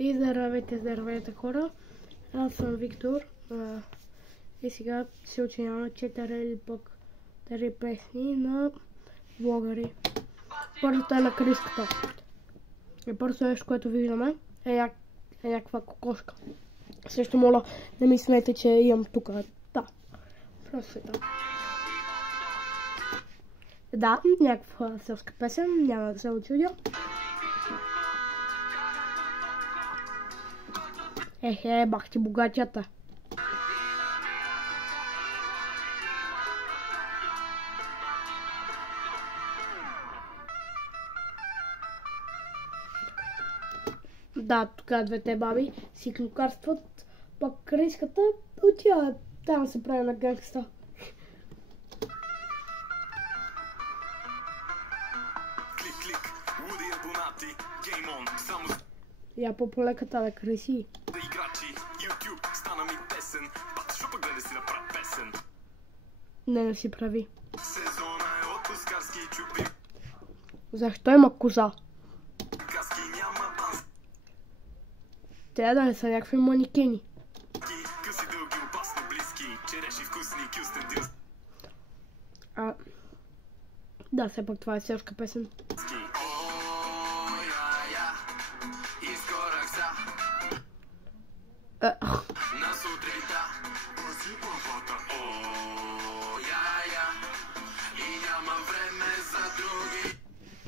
И здравейте хора, аз съм Виктор и сега се учинявам 4 или пък 3 песни на блогъри. Първата е на Криската. И първото нещо, което виждаме е някаква кокошка. Също моля да ми смете, че имам тук. Да, просто е така. Да, някаква селска песен, няма да се очудя. Ехе, бах ти богатята. Да, тук двете баби си клюкарстват, пък Криската отива там се прави на гангста. Я по-полеката да Криси. Не си прави. Защо има коза? Те да не са някакви манекени. Да, все пак това е селска песен.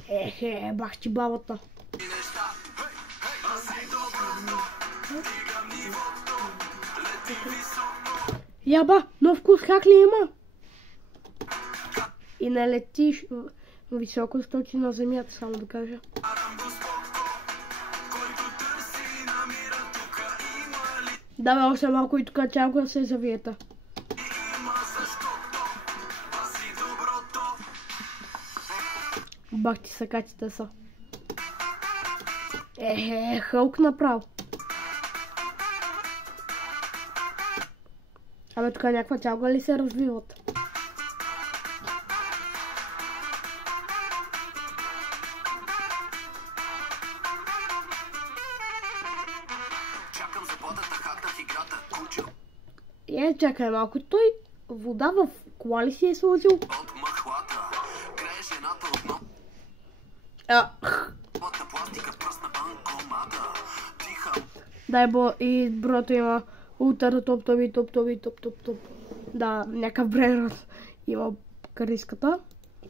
Ехе, бах ти бабата. Яба, нов вкус как ли има? И не летиш високо, сточи на земята, само да кажа. Да, бе, още малко и тук чалко се завиета. Бах ти сакатите са. Хълк направо. Абе, тук някаква чалга ли се развиват? Чакам заплатата, хакнах играта, кучо. Чакай малко, той вода в кола ли си е сложил? От махлата, грее жената отново. Пластика пръсна банкомата. Дихам. Дай бо, и брото има утър, топ. Да, някакъв брерът има Криската.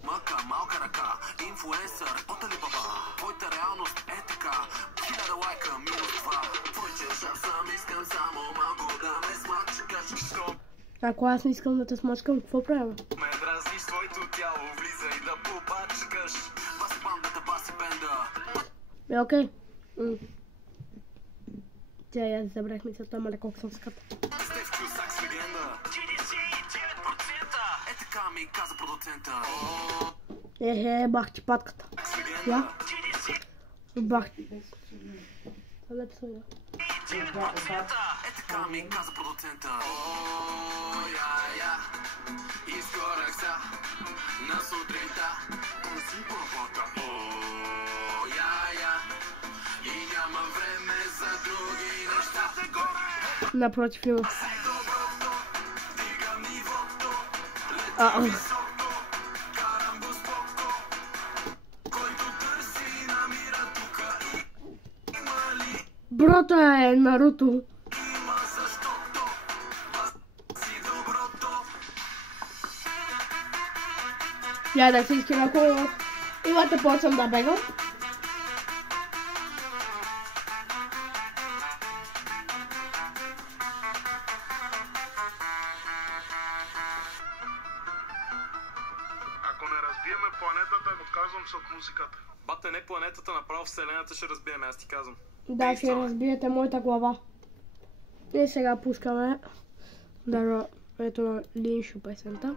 Мъка, малка ръка, инфлуенсър, от Алибаба. Твоята реалност е така, 1000 лайка, минус 2. Твойче шар съм, искам само малко да ме смачкаш. Що Ако аз не искам да те смачкам, какво правя? ме дразниш твоето тяло, влиза и да побачкаш. Баси бандата, баси бенда. Окей. Тя я забрах мисълта, маля колко съм ската. Стефчо, сакс легенда. GDC 9%. Е така ми каза продуцента. Бах ти патката. Я? Бах ти. Лепсо я. Е така ми каза продуцента. Изгорах са на сутринта. Пърси първата. И няма време за други неща. Напротив има. Брата е Наруто. Я да всички на коло. Имате почвам да бегам. Ако не разбиеме планетата, отказвам се от музиката. Бате, не планетата, направо Вселената ще разбиеме, аз ти казвам. Да, ще разбиете моята глава. И сега пускаме ето на Линшо песента.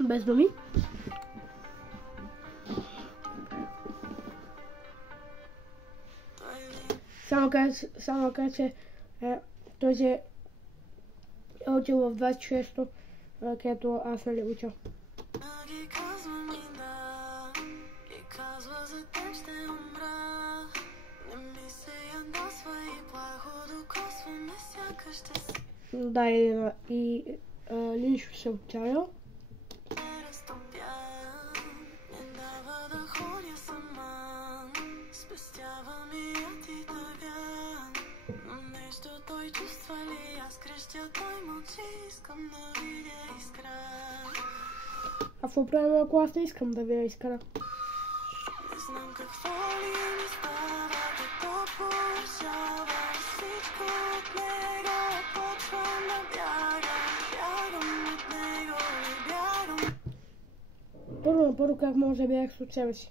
Без думи. Само кажа, че този е учил в 26-то, където аз нали учил. да, и Линшо се отчаял. А какво правим, ако аз не искам да видя искра? Не знам какво ли ми става, като повишава всичко от него, почвам да бягам от него и бягам. Първо, как може да бягаш от себе си?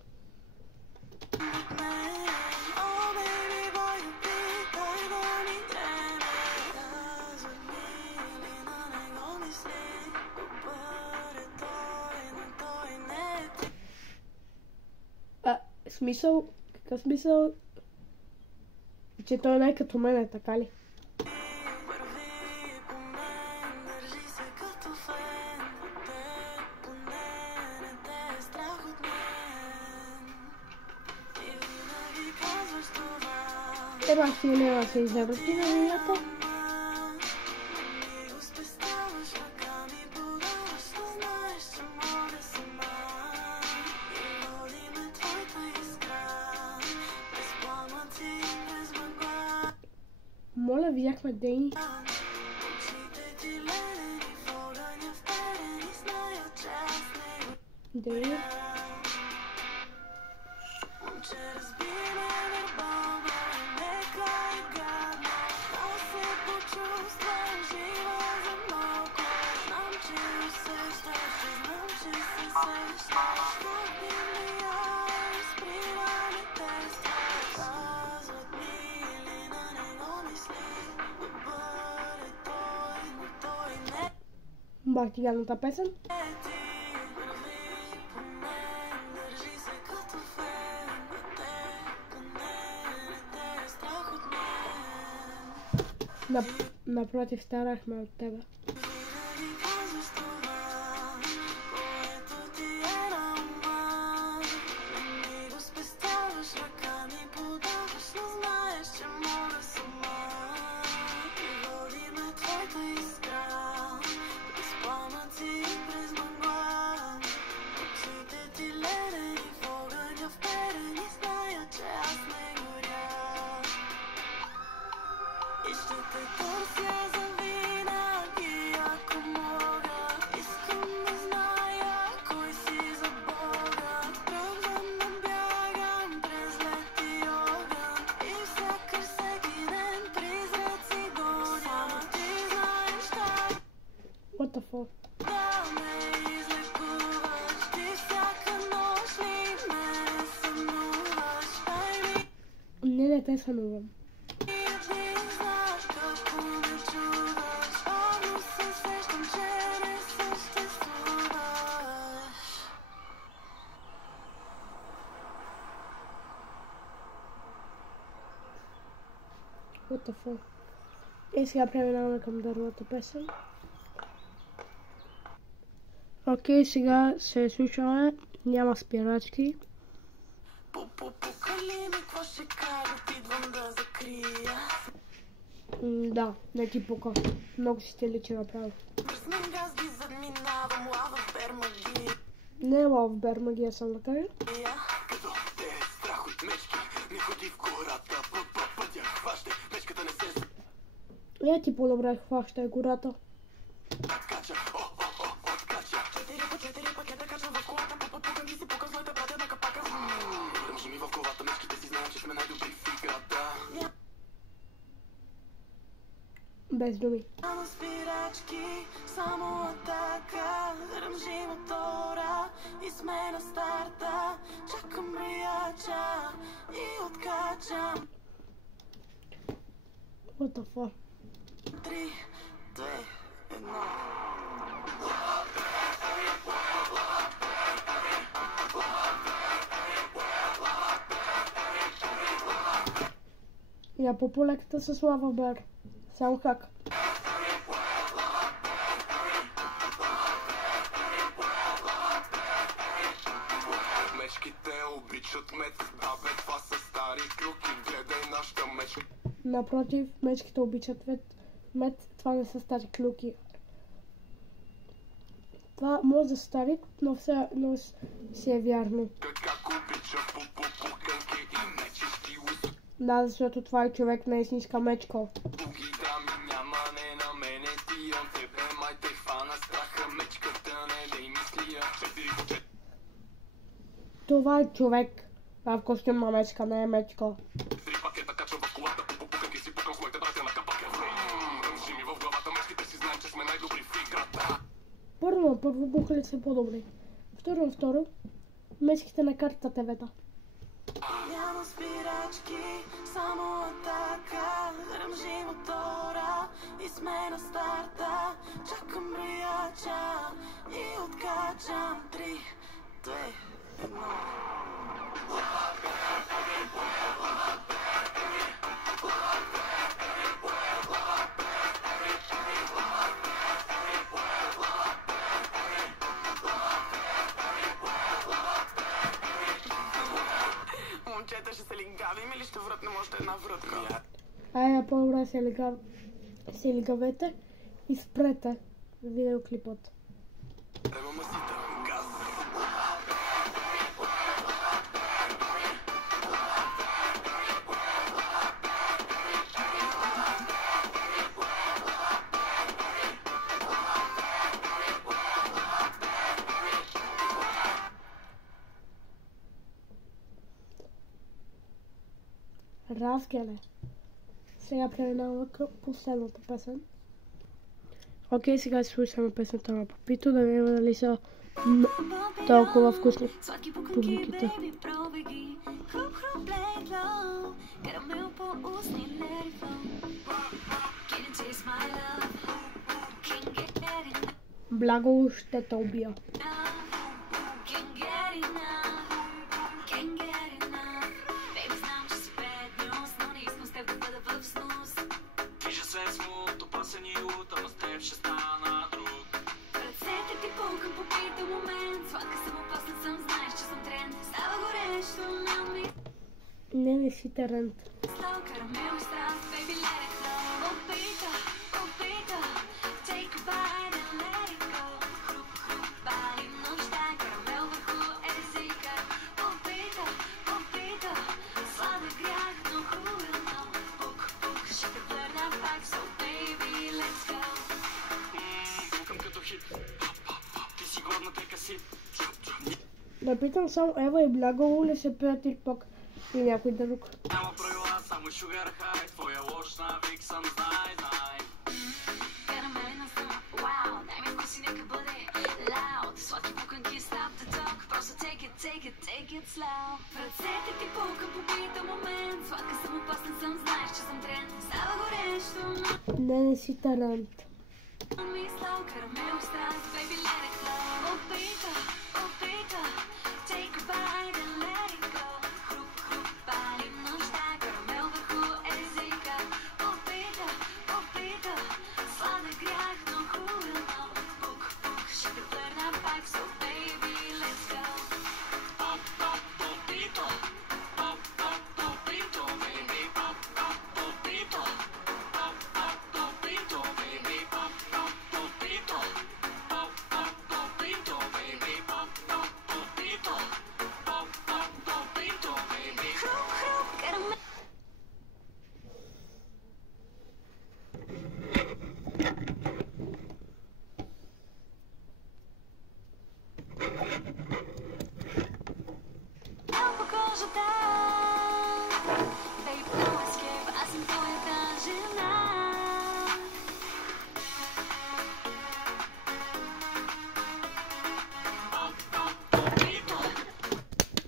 Смисъл? Какъв смисъл? Че той не е като мене, така ли? Еба си не се изобрети на земята. Моля, видяхме Дейни. Дейни. Бах ти гадната песен. Напротив, старахме от тебе. What the fuck? Не те сънувам. What the fuck? И сега преминаваме към другата песен. Окей, сега се слушаме, няма спирачки. Да, не ти пука. Много си те личи направо. Не е лав Бермагия, съм да кажа. Я ти по-добре хващай гората. Без думи. Само спирачки, само атака. Ръмжи мотора и сме на старта. Чакам брияча и откачам. What the fuck? 3, 2, 1. Я по полеката с лава бар. Само как? Мечките обичат мед, абе това са стари клюки, гледай нашата мечка. Напротив, мечките обичат мед. Мет, това не са стари клюки. Това може да са стари, но все едно си е вярно. Да, защото това е човек на истинска мечка. Това е човек в костюм на мечка, не е мечка. Първо бухали са по-добри. Второ, мечките на картата ТВ-та. Няма спирачки, само атака. Ръмжи мотора и сме на старта. Чакам брояча и откачам. 3, 2, 1. Момчета, ще се лигавим или ще вратнем още една врътка? Айде, по-добре се лигавете и спрете видеоклипът. Разгеле. Сега преминаваме към последната песен. Окей, сега си слушаме песента на Папито, да видим дали са толкова вкусни публиките. Благо ще те убия. Не си тренд. Да питам само Ева и Благо ли се пеят тик-ток и някой друг. Няма правила, само шугар хай, твоя лош навик съм знай. Карамелина съм, вау, дай ми вкуси, нека бъде лаут. Сладки пуканки, stop the talk, просто take it slow. В ръцете ти пукам по бита момент, сладка съм, опасна съм, знаеш, че съм тренд. Става горещо, Не си талант. ми слав, карамел страст, baby let it flow. Опита, take a bite and let it go. Хруп, пали нощта, карамел върху езика. Опита, сладък грях, но хубаво. Пук, ще те върна пак, so baby let's go. Попито, baby, попито, baby,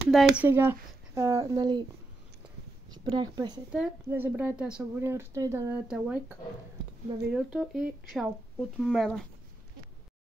Да, и сега, нали, спрях песните. Не забравяйте да се абонирате и да дадете лайк на видеото и чао от мене.